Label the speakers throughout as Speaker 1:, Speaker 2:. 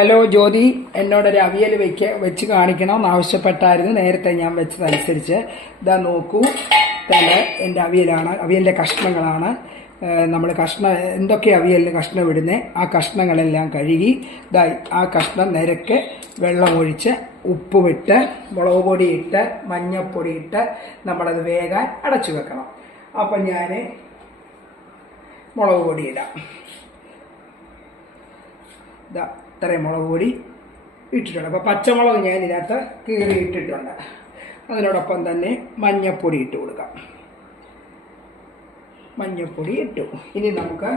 Speaker 1: Hello ജ്യോതി എന്നോടൊരു അവിയൽ വെക്ക വെച്ച് കാണിക്കണം ആവശ്യപ്പെട്ടായിരുന്നു. നേരത്തെ ഞാൻ വെച്ചതനുസരിച്ച്. ഇതാ നോക്കൂ. തല എന്റെ അവിയലാണ്. അവിയലിന്റെ കഷ്ണങ്ങളാണ്. നമ്മൾ കഷ്ണ എന്തൊക്കെ അവിയലിന് കഷ്ണം ഇടുന്നത് ആ കഷ്ണങ്ങളെല്ലാം കഴുകി ഇതാ ആ കഷ്ണം നിരക്ക് വെള്ളമൊഴിച്ച് ഉപ്പുമിട്ട് മുളക് പൊടിയിട്ട് മഞ്ഞൾപ്പൊടി ഇട്ട് നമ്മളത് വേഗം അടച്ചു വെക്കണം. അപ്പം ഞാൻ മുളക് പൊടി ഇടാം. ഇതാ ഇത്രയും മുളക് പൊടി ഇട്ടിട്ടുണ്ട്. അപ്പോൾ പച്ചമുളക് ഞാൻ ഇതിനകത്ത് കീറി ഇട്ടിട്ടുണ്ട് അതിനോടൊപ്പം തന്നെ മഞ്ഞപ്പൊടി ഇട്ട് കൊടുക്കാം. മഞ്ഞപ്പൊടി ഇട്ടു. ഇനി നമുക്ക്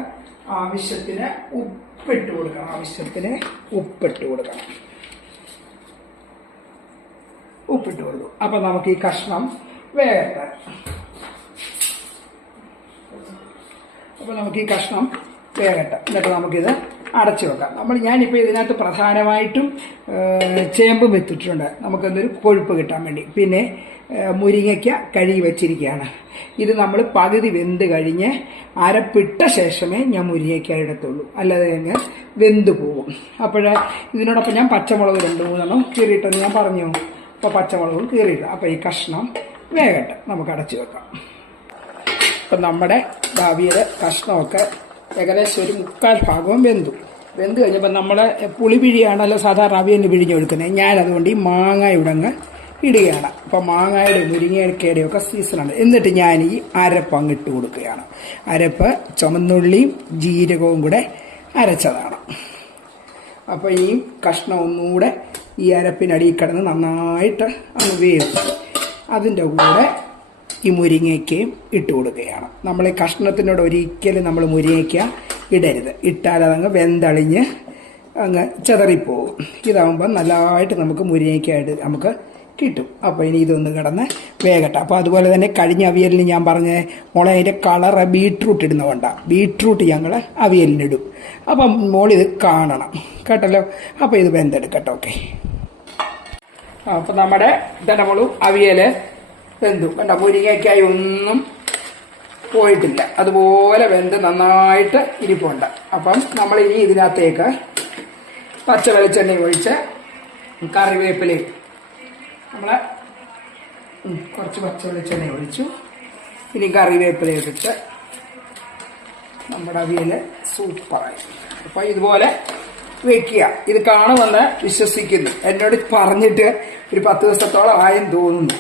Speaker 1: ആവശ്യത്തിന് ഉപ്പിട്ട് കൊടുക്കാം. ആവശ്യത്തിന് ഉപ്പിട്ട് കൊടുക്കണം. ഉപ്പിട്ട് കൊടുക്കും അപ്പം നമുക്ക് ഈ കഷ്ണം വേഗത്തെ അപ്പോൾ നമുക്ക് ഈ കഷ്ണം വേകട്ടെ എന്നിട്ട് നമുക്കിത് അടച്ചു വെക്കാം. നമ്മൾ ഞാനിപ്പോൾ ഇതിനകത്ത് പ്രധാനമായിട്ടും ചേമ്പ് വെച്ചിട്ടുണ്ട് നമുക്കെന്തൊരു കൊഴുപ്പ് കിട്ടാൻ വേണ്ടി. പിന്നെ മുരിങ്ങയ്ക്ക കഴുകി വെച്ചിരിക്കുകയാണ്. ഇത് നമ്മൾ പകുതി വെന്ത് കഴിഞ്ഞ് അരപ്പിട്ട ശേഷമേ ഞാൻ മുരിങ്ങയ്ക്ക എടുത്തുള്ളൂ. അല്ലാതെ അങ്ങ് വെന്ത് പോവും. അപ്പോൾ ഇതിനോടൊപ്പം ഞാൻ പച്ചമുളക് രണ്ട് മൂന്നെണ്ണം കീറിയിട്ടെന്ന് ഞാൻ പറഞ്ഞു? അപ്പോൾ പച്ചമുളകും കീറിയില്ല അപ്പോൾ ഈ കഷ്ണം വേകട്ടെ നമുക്ക് അടച്ചു വെക്കാം. അപ്പം നമ്മുടെ ഭാവിയിൽ കഷ്ണമൊക്കെ ഏകദേശം ഒരു മുക്കാൽ ഭാഗവും വെന്തു. വെന്ത് കഴിഞ്ഞപ്പോൾ നമ്മൾ പുളി പിഴിയാണല്ലോ സാധാരണ അവിയലിന് പിഴിഞ്ഞെടുക്കുന്നത് ഞാനതുകൊണ്ട് ഈ മാങ്ങ ഇവിടെ അങ്ങ് ഇടുകയാണ്. അപ്പോൾ മാങ്ങയുടെ മുരിങ്ങയ്ക്കയുടെയും ഒക്കെ സീസണാണ് എന്നിട്ട് ഞാൻ ഈ അരപ്പ് അങ്ങ് ഇട്ട് കൊടുക്കുകയാണ്. അരപ്പ് ചുമന്നുള്ളിയും ജീരകവും കൂടെ അരച്ചതാണ്. അപ്പോൾ ഈ കഷ്ണം ഒന്നുകൂടെ ഈ അരപ്പിനടിയിൽ കിടന്ന് നന്നായിട്ട് അങ്ങ് വേവും അതിന്റെ കൂടെ ഈ മുരിങ്ങയ്ക്കയും ഇട്ട് കൊടുക്കുകയാണ്. നമ്മൾ ഈ കഷ്ണത്തിനോട് ഒരിക്കലും നമ്മൾ മുരിങ്ങയ്ക്ക ഇടരുത്. ഇട്ടാൽ അതങ്ങ് വെന്തളിഞ്ഞ് അങ്ങ് ചെതറിപ്പോവും. ഇതാകുമ്പോൾ നല്ലതായിട്ട് നമുക്ക് മുരിങ്ങയ്ക്കായിട്ട് നമുക്ക് കിട്ടും. അപ്പോൾ ഇനി ഇതൊന്ന് കിടന്ന് വേകട്ടെ. അപ്പോൾ അതുപോലെ തന്നെ കഴിഞ്ഞ അവിയലിന് ഞാൻ പറഞ്ഞ മോളെ അതിന്റെ കളറ് ബീട്രൂട്ട് ഇടുന്ന കൊണ്ട. ബീട്രൂട്ട് ഞങ്ങൾ അവിയലിനിടും. അപ്പം മോളിത് കാണണം. കേട്ടല്ലോ? അപ്പോൾ ഇത് വെന്തെടുക്കട്ടെ ഓക്കെ. അപ്പം നമ്മുടെ ഇതടമുളു അവിയൽ വെന്തു. കണ്ട? മുരിങ്ങയ്ക്കായി ഒന്നും പോയിട്ടില്ല. അതുപോലെ വെന്ത് നന്നായിട്ട് ഇരിപ്പുണ്ട്. അപ്പം നമ്മൾ ഇനി ഇതിനകത്തേക്ക് പച്ച വെളിച്ചെണ്ണ ഒഴിച്ച് കറിവേപ്പിലയും നമ്മൾ കുറച്ച് പച്ച വെളിച്ചെണ്ണ ഒഴിച്ചു. ഇനി കറിവേപ്പില ഇട്ടിട്ട് നമ്മുടെ അവിയൽ സൂപ്പറായി. അപ്പോൾ ഇതുപോലെ വെക്കുക. ഇത് കാണുമെന്ന് വിശ്വസിക്കുന്നു. എന്നോട് പറഞ്ഞിട്ട് ഒരു പത്ത് ദിവസത്തോളം ആയെന്ന് തോന്നുന്നു.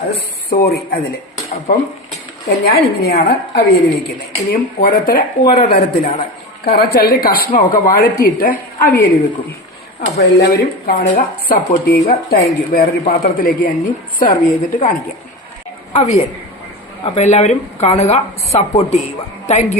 Speaker 1: അത് സോറി അതിൽ അപ്പം ഞാൻ ഇങ്ങനെയാണ് അവിയൽ വെക്കുന്നത് ഇനിയും ഓരോരുത്തരെ ഓരോ തരത്തിലാണ്. കാരണം ചിലർ കഷ്ണമൊക്കെ വഴറ്റിയിട്ട് അവിയൽ വെക്കും. അപ്പോൾ എല്ലാവരും കാണുക സപ്പോർട്ട് ചെയ്യുക. താങ്ക് യു വേറൊരു പാത്രത്തിലേക്ക് ഞാൻ സെർവ് ചെയ്തിട്ട് കാണിക്കാം. അവിയൽ. അപ്പോൾ എല്ലാവരും കാണുക സപ്പോർട്ട് ചെയ്യുക. താങ്ക്